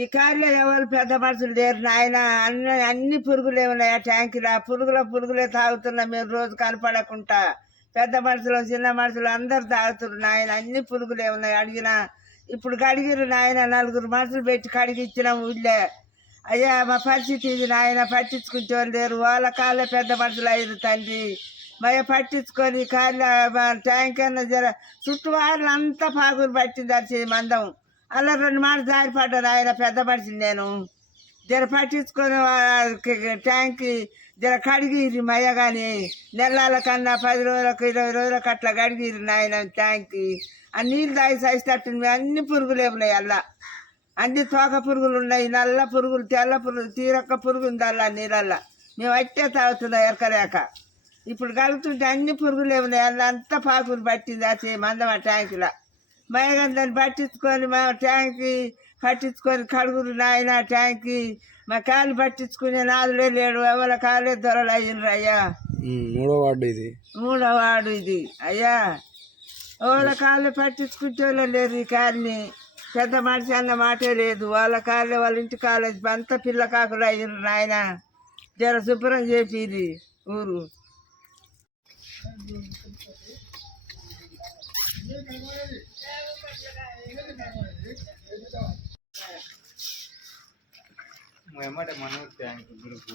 ఈ కారులో ఎవరు పెద్ద మనుషులు లేరు నాయన. అన్ని పురుగులే ఉన్నాయి ఆ ట్యాంకులో. పురుగులే తాగుతున్నాం మేము రోజు కనపడకుండా. పెద్ద మనుషులు చిన్న మనుషులు అందరు తాగుతున్నారు నాయన. అన్ని పురుగులే ఉన్నాయి. అడిగినా ఇప్పుడు కడిగిరు నాయన. 4 మనుషులు పెట్టి కడిగిచ్చినాం ఊళ్ళే. అయ్యా మా పరిస్థితి ఇది నాయన. పట్టించుకుంటే లేరు. వాళ్ళ కాళ్ళే పెద్ద మనుషులు అయ్యారు తండ్రి. మయ పట్టించుకొని కాళ్ళ ట్యాంక్ అన్న జర చుట్టువాళ్ళు అంతా పాకులు పట్టింది అది మందం. అలా 2 మాటలు జారిపడ్డాను ఆయన. పెద్ద మనిషిని నేను. జర పట్టించుకొని ట్యాంక్ జర కడిగిరి మయ్య కానీ నెలల కన్నా 10 రోజులకు 20 రోజులకు అట్లా కడిగిరి నాయన ట్యాంక్. ఆ నీళ్ళు తాగి సైస్తట్టు అన్ని పురుగులే ఉన్నాయి అలా. అన్ని తోక పురుగులు ఉన్నాయి, నల్ల పురుగులు, తెల్ల పురుగులు, తీరొక్క పురుగు ఉంది అలా నీళ్ళల్లా. మేము అట్టే తాగుతున్నాం ఎరకలేక. ఇప్పుడు కలుగుతుంటే అన్ని పురుగులే ఉన్నాయి అలా. అంతా పాకులు పట్టింది ఆ మందం ఆ ట్యాంకులో. మయగాని దాన్ని పట్టించుకొని మా ట్యాంక్కి పట్టించుకొని కడుగురు నాయన ట్యాంక్కి. మా కాళ్ళు పట్టించుకునే నాదులే లేడు. ఎవరి కాళ్ళే దొరలు అయ్యిండ్రు అయ్యా. 3వ వార్డు ఇది. 3వ వార్డు ఇది అయ్యా. వాళ్ళ కాళ్ళు పట్టించుకుంటే లేరు ఈ కాళ్ళని. పెద్ద మనిషి అన్న మాటే లేదు. వాళ్ళ కాళ్ళే వాళ్ళ ఇంటి కాలేజ్ అంతా పిల్ల కాకులు అయ్యిండ్రు నాయన. జర శుభ్రం చేపిది ఊరు. Manoj tank group